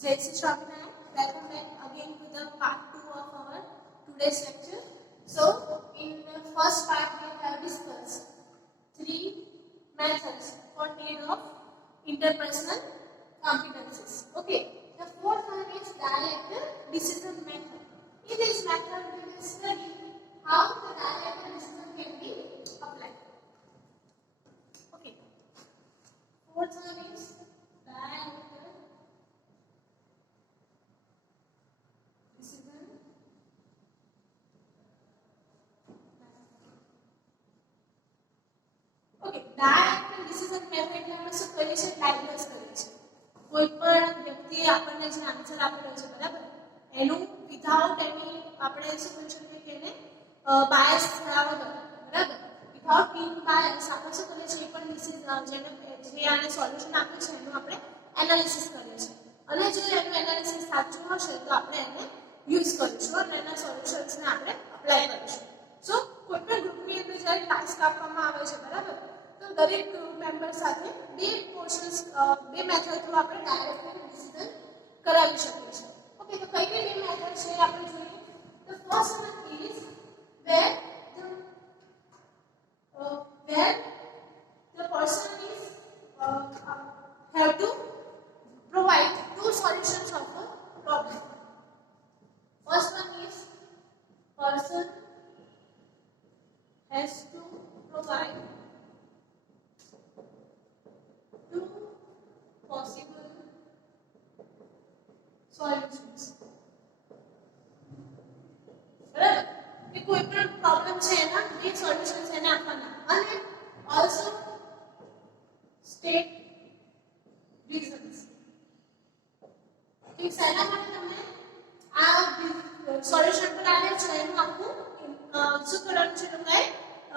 Jai Shri Swaminayan. Welcome back again to the part 2 of our today's lecture. So, in the first part we have discussed 3 methods for aid of interpersonal competencies. Okay, the fourth one is dialectal decision method. In this method we will study how the dialectal decision can be applied. Okay, fourth one is dialectal decision okay direct decision method એટલે આપણે શું કરીએ છીએ diagnose કરીએ છીએ કોઈ પણ વ્યક્તિ આપણને જે આન્સર આપેલો છે બરાબર એનું વિધાઉટ એની આપણે શું કરી શકીએ કે એને બાયસ થયા વગર બરાબર વિધાઉટ બીંગ બાયસ આપણે શું કરીએ છીએ પણ ડિસિઝન જેને જે આને સોલ્યુશન આપ્યું છે એનું આપણે એનાલિસિસ કરીએ છીએ અને જો એનું એનાલિસિસ સાચું હશે તો આપણે એને યુઝ કરીશું અને એના સોલ્યુશન્સને આપણે અપ્લાય કરીશું સો કોઈ પણ ગ્રુપની અંદર જ્યારે ટાસ્ક આપવામાં આવે છે બરાબર તો દરેક ગ્રુપ મેમ્બર સાથે બે પોર્શન્સ બે મેથડ થ્રુ આપણે ડાયરેક્ટલી ડિસિઝન કરાવી શકીએ છીએ ઓકે તો કઈ કઈ બે મેથડ છે આપણે જોઈએ the first one is where the person is have to provide two solutions of the problem. First one is person has to provide two possible solutions. બરાબર કે કોઈ પણ પ્રોબ્લેમ છે એના બે સોલ્યુશન્સ એને આપવાના અને ઓલસો સ્ટેટ રીઝન્સ ઠીક છે એના માટે તમને આ સોલ્યુશન પર આવે છે એનું આખું શું કરવાનું છે લોકોએ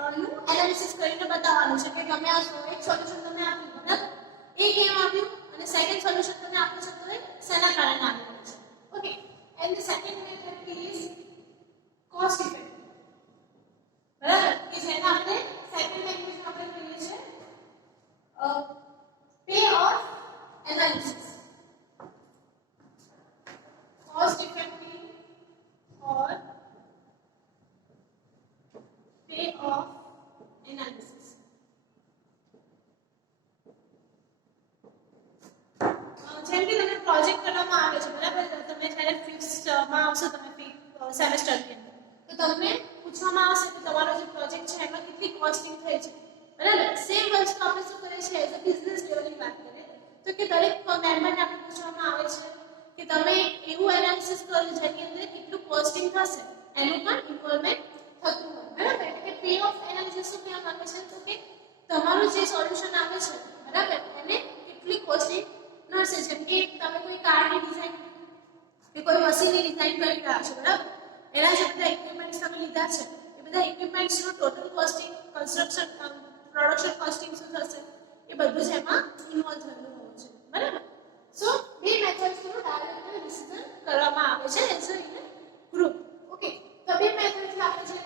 એનું એનાલિસિસ કરીને બતાવવાનું છે કે તમે આ એક સોલ્યુશન તમે આપ્યું બરાબર એ કેમ આપ્યું અને સેકન્ડ સોલ્યુશન તમે આપ્યું છે તો એ શેના કારણે આપ્યું છે okay and the second method is cost effective બરાબર કે જેને આપણે સેકન્ડ લેંગ્વેજ આપણે કહીએ છીએ pay of analysis cost effective or pay off analysis જેમ કે તમે પ્રોજેક્ટ કરવામાં આવે છે બરાબર તમે જ્યારે ફિફ્થ માં આવશો તમે સેમેસ્ટર ની અંદર તો તમને પૂછવામાં આવશે કે તમારો જે પ્રોજેક્ટ છે એમાં કેટલી કોસ્ટિંગ થઈ છે બરાબર સેમ વસ્તુ આપણે શું કરીએ છીએ એઝ અ બિઝનેસ લેવલની વાત કરીએ તો કે દરેક મેમ્બરને આપણે પૂછવામાં આવે છે કે તમે એવું એનાલિસિસ કરો જેની અંદર કેટલું કોસ્ટિંગ થશે એનું પણ ઇન્વોલ્વમેન્ટ થતું હોય બરાબર એટલે કે પે ઓફ એનાલિસિસ શું કહેવા માંગે છે તો કે તમારું જે સોલ્યુશન આવે છે બરાબર એને કેટલી કોસ્ટિંગ નડશે જેમ કે તમે કોઈ કારની ડિઝાઇન કે કોઈ મશીનની ડિઝાઇન કરી રહ્યા છો બરાબર એના જે બધા ઇક્વિપમેન્ટ્સ તમે લીધા છે એ બધા ઇક્વિપમેન્ટ્સનું total costing construction production costing શું થશે એ બધું જ એમાં ઇન્વોલ્વ થયેલું હોય છે બરાબર સો બે મેથડ્સ નો ડાયરેક્ટ ડિસિઝન કરવામાં આવે છે as a in group okay તો બે મેથડ્સ આપણે જે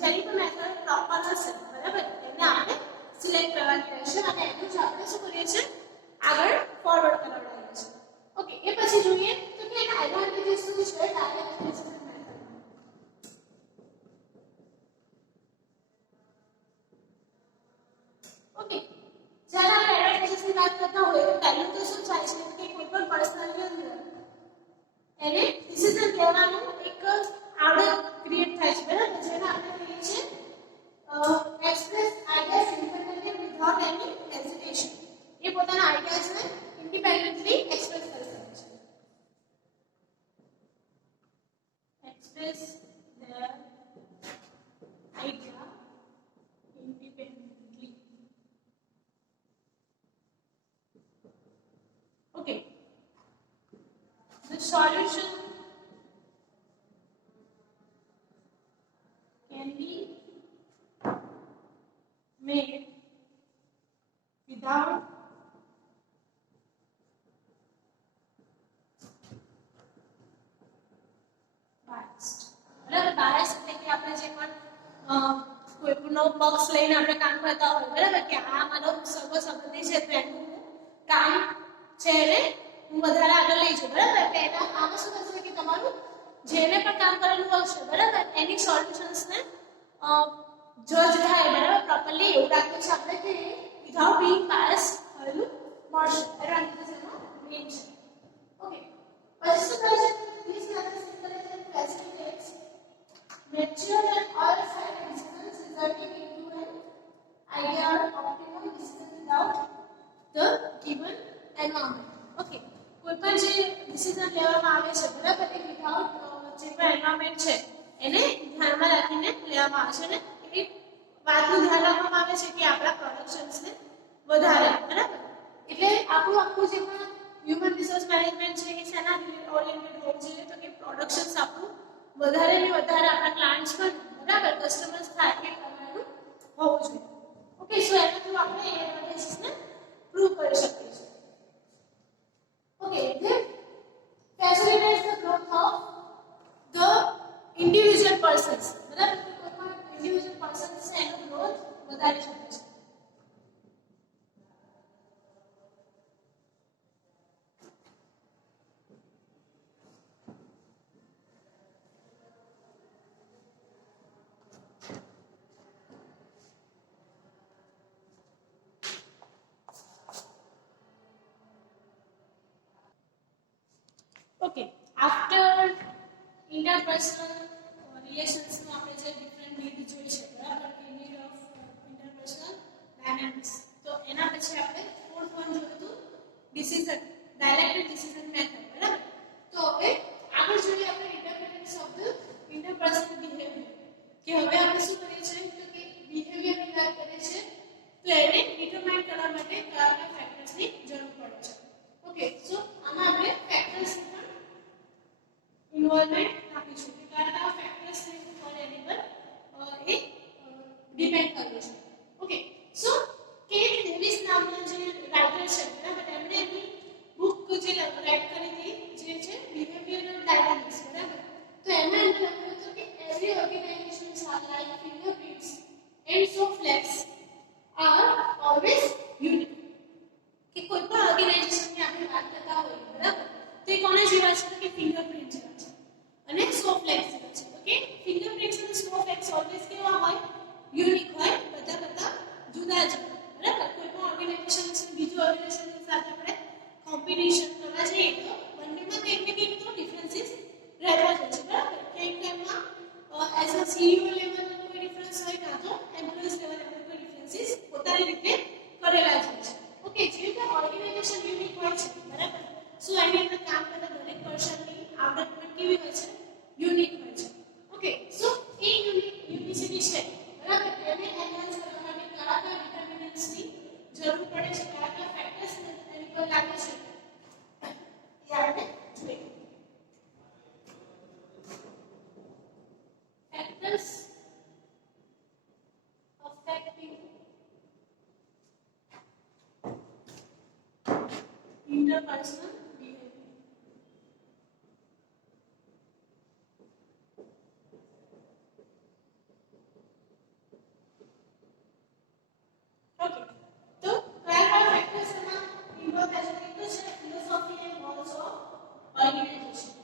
જેની પણ મેથડ પ્રોપર હશે બરાબર એને આપણે સિલેક્ટ કરવાની રહેશે અને એનું જ આપણે શું કરીએ છીએ આગળ ફોરવર્ડ કરાવડાવીએ છીએ ઓકે એ પછી જોઈએ તો કે એના એડવાન્ટેजेस શું છે ડાયરેક્ટ ડિસિઝન મેથડ ઓકે જ્યારે આપણે એડવાન્ટેजेसની વાત કરતા હોઈએ તો પહેલું તો શું થાય છે કે કોઈ પણ પર્સનની અંદર એને ડિસિઝન લેવાનું એક આવડત ક્રિએટ થાય છે બરાબર જેને આપણે કહીએ છીએ express ideas independently without any hesitation એ પોતાના આઈડિયાઝને ઇન્ડિપેન્ડન્ટલી એક્સપ્રેસ કરી શકે છે એક્સપ્રેસ their idea independently okay the solution can be made without biased બરાબર bias એટલે કે આપણે જે પણ કોઈનો પક્ષ લઈને આપણે કામ કરતા હોય બરાબર કે આ મારો સર્વ સંબંધી છે તો એનું કામ છે એને હું વધારે આગળ લઈ જાઉં બરાબર એટલે એના આમાં શું થશે કે તમારું જેને પણ કામ કરેલું હશે બરાબર એની સોલ્યુશન્સ ને જજ થાય બરાબર પ્રોપરલી એવું રાખવું છે આપણે કે વિધાઉટ બીઇંગ બાયસ થયેલું મળશે એડવાન્ટેજ એનો મેઇન છે ઓકે પછી શું કહે છે these methods encourage and facilitates mature and all-side decisions resulting into an ideal optimal decision without the given environment okay કોઈ પણ જે ડિસિઝન લેવામાં આવે છે બરાબર એ વિધાઉટ જે પણ એન્વાયરમેન્ટ છે એને ધ્યાનમાં રાખીને લેવામાં આવે છે અને એ વાતનું ધ્યાન રાખવામાં આવે છે કે આપણા પ્રોડક્શન્સને વધારે બરાબર એટલે આપણું આખું જે પણ હ્યુમન રિસોર્સ મેનેજમેન્ટ છે એ શેના ઓરિએન્ટેડ હોવું જોઈએ તો કે પ્રોડક્શન્સ આપણું વધારે ને વધારે આપણા ક્લાયન્ટ્સ પર બરાબર કસ્ટમર્સ થાય એ પ્રમાણેનું હોવું જોઈએ ઓકે સો એના થ્રુ આપણે એ એડવાન્ટેજીસને પ્રૂવ કરી શકીએ છીએ okay then facilitates the growth of the individual persons બરાબર કોઈ પણ individual persons છે એનો ગ્રોથ વધારી શકે છે okay after interpersonal relations નો આપણે જે ડિફરન્ટ નીડ જોઈ છે બરાબર કે નીડ ઓફ interpersonal dynamics તો એના પછી આપણે ફોર્થ વન જોયું હતું ડિસિઝન ડાયરેક્ટેડ ડિસિઝન મેથડ બરાબર તો હવે આગળ જોઈએ આપણે ઇન્ટરપ્રિટેન્સ ઓફ ધ interpersonal behavior કે હવે આપણે શું કરીએ છીએ તો કે બિહેવિયર ની વાત કરીએ છીએ તો એને ડિટરમાઇન કરવા માટે કયા કયા ફેક્ટર્સ ની જરૂર પડે છે ઓકે સો આમાં આપણે ફેક્ટર્સ ઇન્વોલ્વમેન્ટ આપીશું કે કયા કયા ફેક્ટર્સ ને ઉપર એની પર એ ડિપેન્ડ કરે છે ઓકે સો કેટ ડેવિસ નામના જે રાઇટર છે બરાબર એમણે એમની બુક જે રાઇટ કરી હતી જે છે બિહેવિયરલ ડાયનામિક્સ બરાબર તો એમાં એમણે લખ્યું હતું કે every organisations are like fingerprints and snowflakes are always unique કે કોઈ પણ ઓર્ગેનાઇઝેશનની આપણે વાત કરતા હોઈએ બરાબર તો એ કોના જેવા છે કે ફિંગરપ્રિન્ટ જેવા છે અને સ્નોફ્લેક્સ જેવા છે ઓકે ફિંગરપ્રિન્ટ્સ અને સ્નોફ્લેક્સ ઓલવેઝ કેવા હોય યુનિક હોય બધા જુદા જ બરાબર કોઈ પણ ઓર્ગેનાઇઝેશન છે બીજું ઓર્ગેનાઇઝેશન સાથે આપણે કોમ્બિનેશન કરવા જઈએ તો બંનેમાં કંઈક ને કંઈક તો ડિફરન્સીસ રહેતા જ હોય છે બરાબર કંઈક એમાં એઝ અ સીઈઓ લેવલ કોઈ ડિફરન્સ હોય કાં તો એમ્પ્લોઈઝ લેવલ એમાં કોઈ ડિફરન્સીસ પોતાની રીતે કરેલા જ હોય છે ઓકે જે રીતે ઓર્ગેનાઇઝેશન યુનિક હોય છે બરાબર સો એની અંદર કામ કરતા દરેક પર્સનની આવડત પણ કેવી હોય છે યુનિક હોય છે ઓકે સો એ યુનિસિટી છે બરાબર એને એનહાન્સ કરવા માટે કયા કયા ડિટરમિનન્ટ્સની જરૂર પડે છે કયા કયા ફેક્ટર્સ એની પર લાગે છે એ આપણે જોઈએ factors affecting interpersonal behavior okay તો કયા કયા ફેક્ટર્સ એમાં ઇન્વોલ્વ થાય છે તો છે philosophy and goals of organisation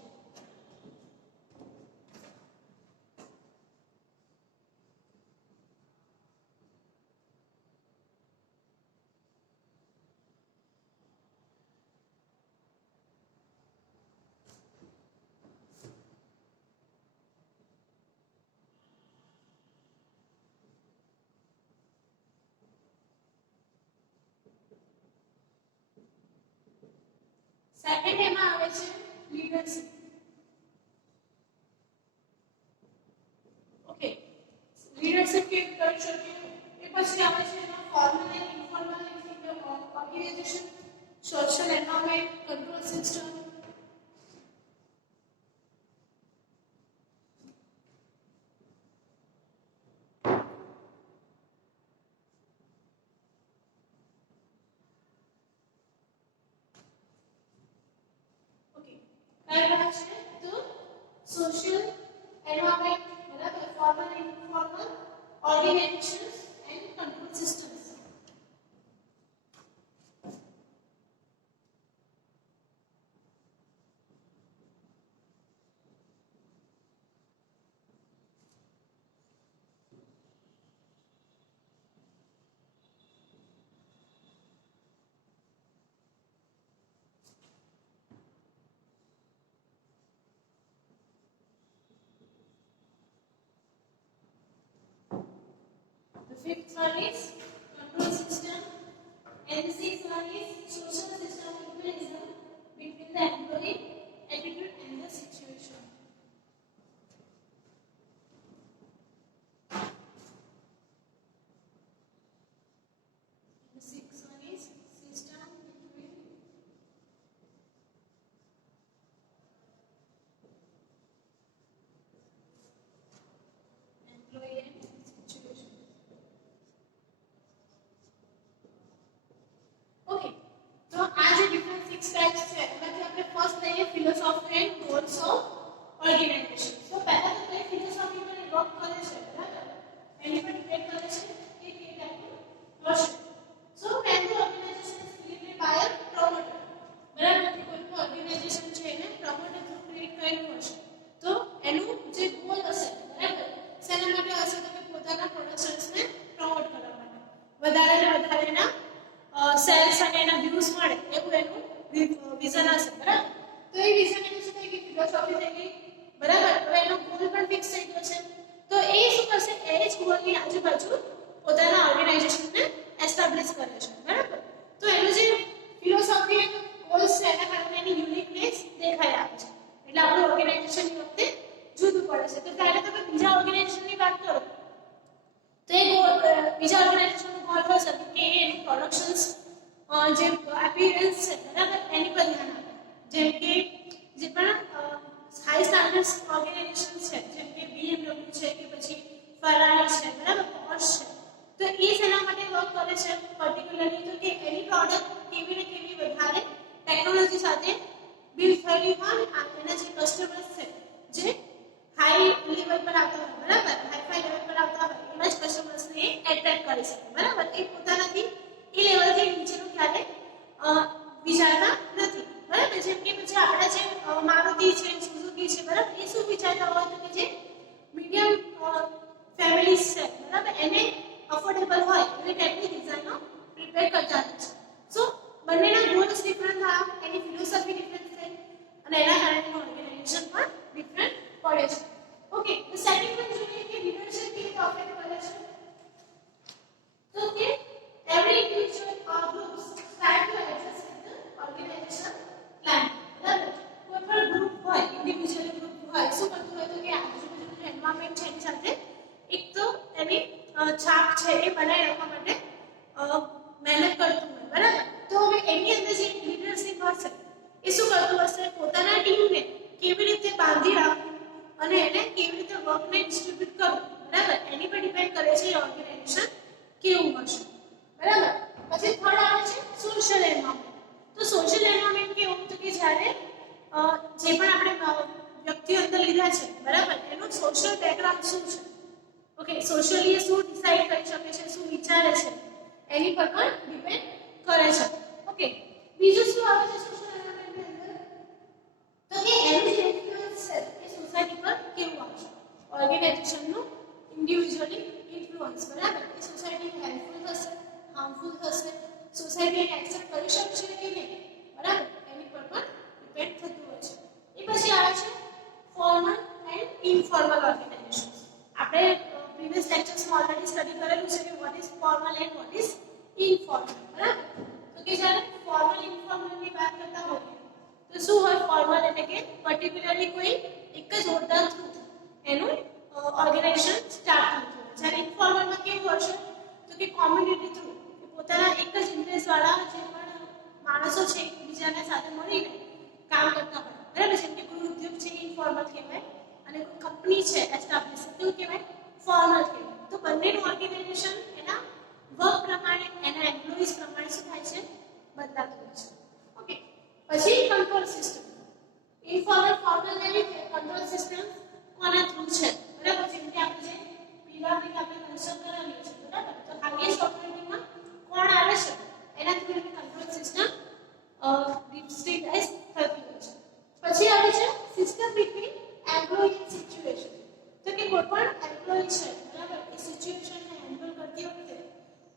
second એમાં આવે છે લીડરશિપ ઓકે લીડરશિપ કે કરી શકીએ એ પછી આવે છે એમાં formal and informal organisation social environment control system કયા છે તો સોશિયલ એન્વાયરમેન્ટ બરાબર formal and informal organisations and control systems fifth one is control system, and the sixth one is social system mechanism between the employee, attitude, and the situation. The sixth one is system between employee and situation. Okay, so as a different six types છે એમાંથી આપણે first લઈએ philosophy and goals of organisation. તો પહેલા તો કઈ philosophy પર work કરે છે, બરાબર, એની પર ડિપેન્ડ કરે છે કે કેવી ટાઈપનું હશે. સો when the organization is created by a promoter, બરાબર, કે કોઈ પણ ઓર્ગેનાઇઝેશન છે એને પ્રમોટર થ્રુ ક્રિએટ કરેલું હશે, તો એનું જે ગોલ હશે, બરાબર, શેના માટે હશે, તો કે પોતાના પ્રોડક્શન્સને પ્રમોટ કરવા માટે, વધારે ને વધારે એના સેલ્સ અને એના વ્યૂઝ મળે એવું એનું વિઝન હશે, બરાબર. તો એ વિઝન એનું શું થઈ ગયું, ફિલોસોફી થઈ ગઈ, બરાબર. હવે એનો ગોલ પણ ફિક્સ થઈ ગયો છે, તો એ શું કરશે, એ જ ગોલની આજુબાજુ પોતાના ઓર્ગેનાઇઝેશનને એસ્ટાબ્લિશ કરે છે, બરાબર. તો એનું જે ફિલોસોફી અને ગોલ્સ છે એના કારણે એની યુનિકનેસ દેખાઈ આવે છે, એટલે આપણું ઓર્ગેનાઇઝેશનની વખતે જુદું પડે છે. તો ત્યારે તમે બીજા ઓર્ગેનાઇઝેશનની વાત કરો તો એ બીજા ઓર્ગેનાઇઝેશનનો ગોલ હશે કે એનું પ્રોડક્શન્સ જે એપિયરન્સ છે, બરાબર, એની પર ધ્યાન આપે. જેમ કે જે પણ હાઈ સ્ટાન્ડર્ડ ઓર્ગેનાઇઝેશન છે, જેમ કે BMW છે કે પછી ફરારી છે, બરાબર, પોર્શ છે, તો એ શેના માટે વર્ક કરે છે પર્ટિક્યુલરલી, તો કે એની પ્રોડક્ટ કેવી ને કેવી વધારે ટેકનોલોજી સાથે બિલ્ડ થયેલી હોય અને એના જે કસ્ટમર્સ છે જે હાઈ લેવલ પર આવતા હોય, બરાબર, હાઈ લેવલ પર આવતા હોય એવા જ કસ્ટમર્સને એટ્રેક્ટ કરી શકે, બરાબર. એ પોતાનાથી એ લેવલથી નીચેનું ક્યારે વિચારતા નથી, બરાબર. જેમ કે પછી આપણા જે મારુતિ છે, સુઝુકી છે, બરાબર, એ શું વિચારતા હોય તો કે જે મીડિયમ ફેમિલીઝ છે, બરાબર, એને અફોર્ડેબલ હોય એવી ટાઈપની ડિઝાઇનો પ્રિપેર કરતા હોય છે. સો બંનેના ગોલ્સ ડિફરન્ટ થયા, એની ફિલોસોફી ડિફરન્ટ થઈ અને એના કારણે ઓર્ગેનાઇઝેશન પણ ડિફરન્ટ પડે છે. ઓકે, તો સેકન્ડ વન જોઈએ કે લીડરશિપ કેવી રીતે ઓપરેટ કરે છે. તો કે every individual groups try to adjust with the organization plan, બરાબર. કોઈ પણ ગ્રુપ હોય, ઇન્ડિવિડ્યુઅલ ગ્રુપ હોય, શું કરતું હોય તો કે આજુબાજુનું જે એન્વાયરમેન્ટ છે એની સાથે એક તો એની છાપ છે એ બનાવી રાખવા માટે મહેનત કરતું હોય, બરાબર. તો હવે એની અંદર જે લીડરશિપ હશે એ શું કરતું હશે, પોતાના ટીમને કેવી રીતે બાંધી રાખવું અને એને કેવી રીતે વર્કને ડિસ્ટ્રીબ્યુટ કરવું, બરાબર, એની પર ડિપેન્ડ કરે છે ઓર્ગેનાઇઝેશન કેવું હશે, બરાબર. પછી થર્ડ આવે છે સોશિયલ એન્વાયરમેન્ટ. તો સોશિયલ એન્વાયરમેન્ટ કેવું, તો કે જ્યારે જે પણ આપણે વ્યક્તિઓ અંદર લીધા છે, બરાબર, એનું સોશિયલ બેકગ્રાઉન્ડ શું છે, ઓકે, સોશિયલી શું ડિસાઈડ કરી શકે છે, શું વિચારે છે, એની પર પણ ડિપેન્ડ કરે છે. ઓકે, બીજું શું આવે છે સોશિયલ એન્વાયરમેન્ટની અંદર, તો કે એનું જે ઇન્ફ્લુઅન્સ છે એ સોસાયટી પર કેવું આવશે, ઓર્ગેનાઇઝેશનનું ઇન્ડિવિડ્યુઅલી ઇન્ફ્લુઅન્સ, બરાબર, એ સોસાયટીને હેલ્પફુલ થશે, હાર્મફુલ થશે, સોસાયટી એને એક્સેપ્ટ કરી શકશે કે નહીં, બરાબર, એની પર પણ ડિપેન્ડ થતું હોય છે. એ પછી આવે છે ફોર્મલ એન્ડ ઇનફોર્મલ ઓર્ગેનાઇઝેશન્સ. આપણે પ્રીવિયસ લેક્ચર્સમાં ઓલરેડી સ્ટડી કરેલું છે કે what is formal and what is informal, બરાબર. તો કે જ્યારે ફોર્મલ ઇનફોર્મલની વાત કરતા હોય તો શું હોય, ફોર્મલ એટલે કે પર્ટિક્યુલરલી કોઈ એક જ હોદ્દા થ્રુ એનું ઓર્ગેનાઇઝેશન સ્ટાર્ટ થતું હોય. જ્યારે ઇનફોર્મલમાં કેવું હશે તો કે કોમ્યુનિટી થ્રુ પોતાના એક જ ઇન્ટરેસ્ટ વાળા જે પણ માણસો છે એકબીજાને સાથે મળીને કામ કરતા હોય, બરાબર. જેમ કે કોઈ ઉદ્યોગ છે ઇનફોર્મલ કહેવાય અને કોઈ કંપની છે એસ્ટાબ્લિશ કેવું કહેવાય, ફોર્મલ કહેવાય. તો બંનેનું ઓર્ગેનાઇઝેશન એના વર્ક પ્રમાણે, એના એમ્પ્લોઈઝ પ્રમાણે શું થાય છે, બદલાતું હોય છે. ઓકે, પછી કંટ્રોલ સિસ્ટમ. ઇનફોર્મલ ફોર્મલ ને લીધે કંટ્રોલ સિસ્ટમ કોના થ્રુ છે, બરાબર. જેમ કે આપણે જે પિરામિડ આપણે કન્સ્ટ્રક્ટ કરેલી છે, બરાબર, તો હાઈએસ્ટ ઓથોરિટીમાં કોણ આવે છે એના થ્રુ એની કંટ્રોલ સિસ્ટમ ડિસ્ટ્રીબ્યુટાઇઝ થતી હોય છે. પછી આવે છે system between employee and situation. તો કે કોઈ પણ એમ્પ્લોયી છે, બરાબર, એ સિચ્યુએશનને હેન્ડલ કરતી વખતે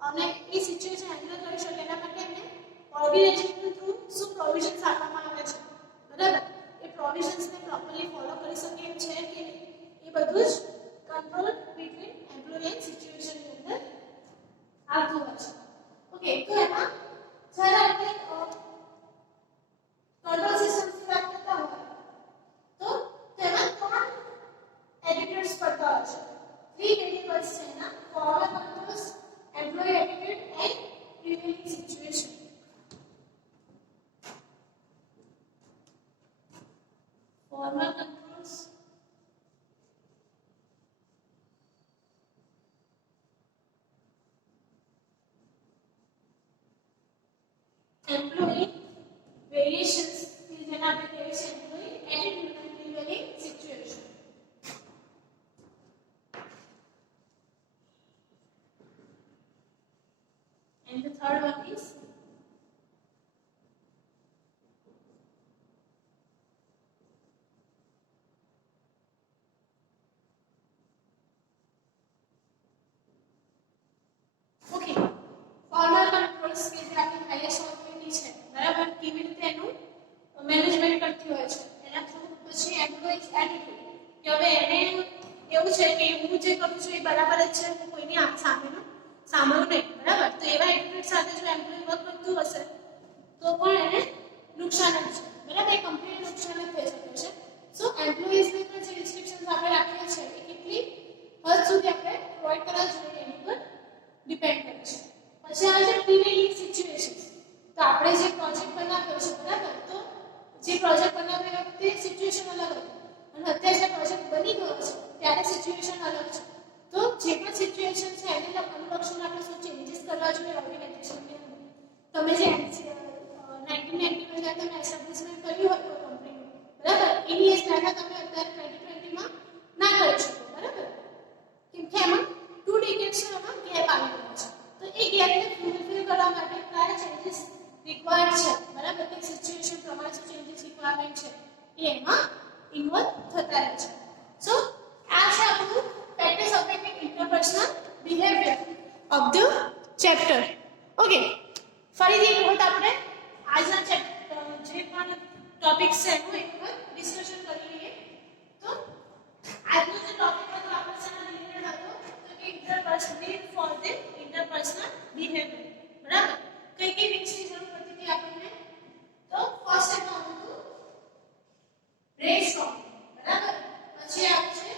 અને એ સિચ્યુએશન હેન્ડલ કરી શકે એના માટે એમને ઓર્ગેનાઇઝેશન થ્રુ શું પ્રોવિઝન્સ આપવામાં આવે છે, બરાબર, એ પ્રોવિઝન્સને પ્રોપરલી ફોલો કરી શકે એમ છે કે એ બધું જ કંટ્રોલ બિટવીન એમ્પ્લોયી એન્ડ સિચ્યુએશનની અંદર હાઈએસ્ટ ઓથોરિટી છે બરાબર કેવી રીતે એનું મેનેજમેન્ટ કરતી હોય છે એના થ્રુ પછી એમ્પ્લોઈઝ એટીટ્યુડ કે હવે એને એવું છે કે હું જે કરું છું એ બરાબર જ છે હું કોઈની સામેનું સાંભળું નહીં બરાબર તો એવા એટીટ્યુડ સાથે જો એમ્પ્લોય વર્ક કરતું હશે તો પણ એને નુકસાન જ છે બરાબર એ કંપનીને નુકસાન જ થઈ શકે છે સો એમ્પ્લોઈઝને પણ જે રિસ્ટ્રિક્શન્સ આપણે રાખીએ છીએ એ કેટલી હદ સુધી આપણે પ્રોવાઈડ કરવા જોઈએ એની પર ડિપેન્ડ કરે છે પછી આ છે પ્રિવેલિંગ સિચ્યુએશન્સ તો આપણે જે પ્રોજેક્ટ બનાવ્યો છે બરાબર તો જે પ્રોજેક્ટ બનાવ્યો તે સિચ્યુએશન અલગ હતી અને અત્યારે જે પ્રોજેક્ટ બની ગયો છે ત્યારે સિચ્યુએશન અલગ છે તો જે પણ સિચ્યુએશન છે એને અનુલક્ષીને આપણે શું ચેન્જીસ કરવા જોઈએ ઓર્ગેનાઇઝેશનની અંદર તમે જે 1990 માં તમે એસ્ટાબ્લિશમેન્ટ કર્યું હોય કંપનીનું બરાબર એની એ સ્ટાર્ટઅપ તમે અત્યારે 2020 માં ના કરી શકો બરાબર કેમ કે એમાં 2 ડિકેડ્સનો એમાં ગેપ આવી ગયો છે તો એ ગેપને ફૂલફિલ કરવા માટે કયા ચેન્જીસ રિક્વાયર્ડ છે બરાબર કે સિચ્યુએશન પ્રમાણે ચેન્જીસ રિક્વાયરમેન્ટ છે એ એમાં ઇન્વોલ્વ થતા રહે છે સો આ છે આપણું practice affecting interpersonal behaviour of the chapter okay ફરીથી એક વખત આપણે આજના ચેપ્ટર જે પણ ટોપિક્સ છે એનું એક વખત ડિસ્કશન કરી લઈએ તો આજનો જે ટોપિક હતો આપણે શેના રિલેટેડ હતો તો કે interpersonal need for the interpersonal behaviour બરાબર કઈ કઈ વિકસની જરૂર પડતી હતી આપણને તો ફર્સ્ટ એમાં હતું બ્રેનસ્ટોર્મિંગ બરાબર પછી આવે છે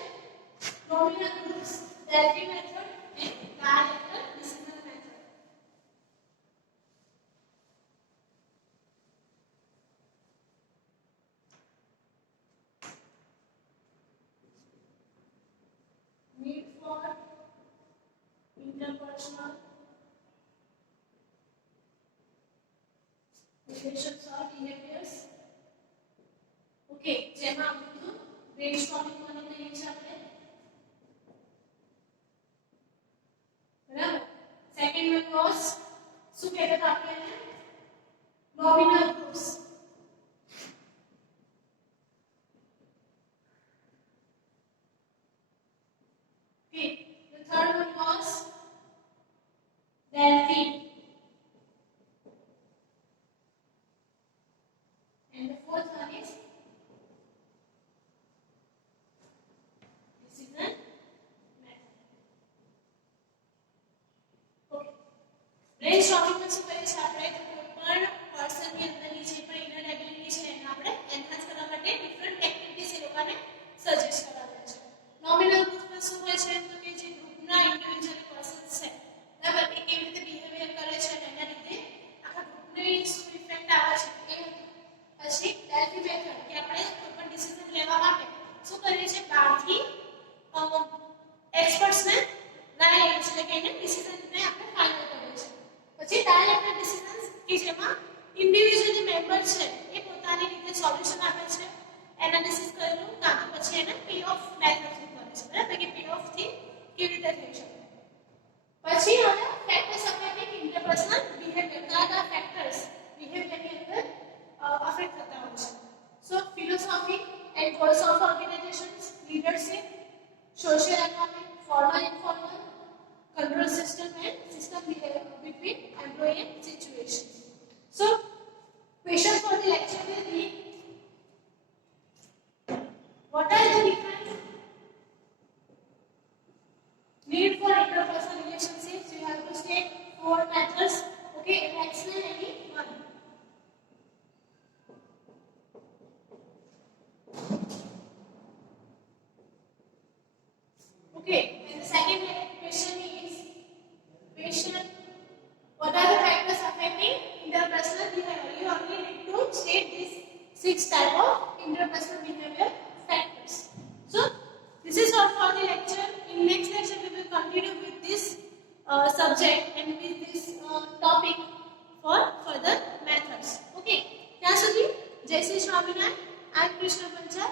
નોમિનલ ગ્રુપ્સ ડેલ્ફી મેથડ અને dialectical decision method need for interpersonal relations or behaviors okay જેમાં આપણે બ્રેનસ્ટોર્મિંગ મને લઈએ છે આપણે બરાબર સેકન્ડ વન વોઝ શું કહેતા હતા આપણે nominal groups okay the third one was Delphi and the fourth one is decision method okay brainstorming માં શું કરીએ છીએ આપણે કોઈ પણ પર્સન ની અંદરની જે પણ ઇનર એબિલિટી છે એને આપણે એન્હાન્સ કરવા માટે ડિફરન્ટ એક્ટિવિટીઝ એ લોકોને સજેસ્ટ કરાવે છે નોમિનલ ગ્રુપમાં શું હોય છે તો કે જે ગ્રુપના ઇન્ડિવિડ્યુઅલ પર્સન્સ છે બરાબર એ કેવી રીતે બિહેવિયર કરે છે અને એના લીધે આખા ગ્રુપને શું ઇફેક્ટ આવે છે એ પછી ડેલ્ફી મેથડ કે આપણે કોઈ પણ ડિસિઝન લેવા માટે શું કરીએ છીએ બહારથી એક્સપર્ટ્સને લાવીએ છીએ કે એને ડિસિઝનને આપણે ફાઇનલ કરીએ છીએ પછી ડાયલેક્ટલ ડિસિઝન્સ કે જેમાં ઇન્ડિવિડ્યુઅલ જે મેમ્બર છે એ પોતાની રીતે સોલ્યુશન આપે છે એનાલિસિસ કરેલું કાં તો પછી એને પે ઓફ મેથડથી કરે છે બરાબર કે પે ઓફ થી કેવી રીતે થઈ શકે પછી હવે ફેક્ટર્સ અફેક્ટિંગ ઇન્ટરપર્સનલ બિહેવિયર કયા ફેક્ટર્સ બિહેવિયરની અંદર અફેક્ટ થતા હોય છે so philosophy and goals of organisations leadership social environment formal informal control system and system behavior between employee and situation. So, questions for the lecture will be: what are the different need for interpersonal relationships? You have to state 4 methods. Okay, and explain any one. Okay, and the second question is what are the factors affecting interpersonal behavior? You only need to state these 6 type of interpersonal behavior factors. So this is all for the lecture. In next lecture we will continue with this subject and with this topic for further methods. Okay, ત્યાં સુધી જય Shri Swaminarayan. I am Krishna Panchal.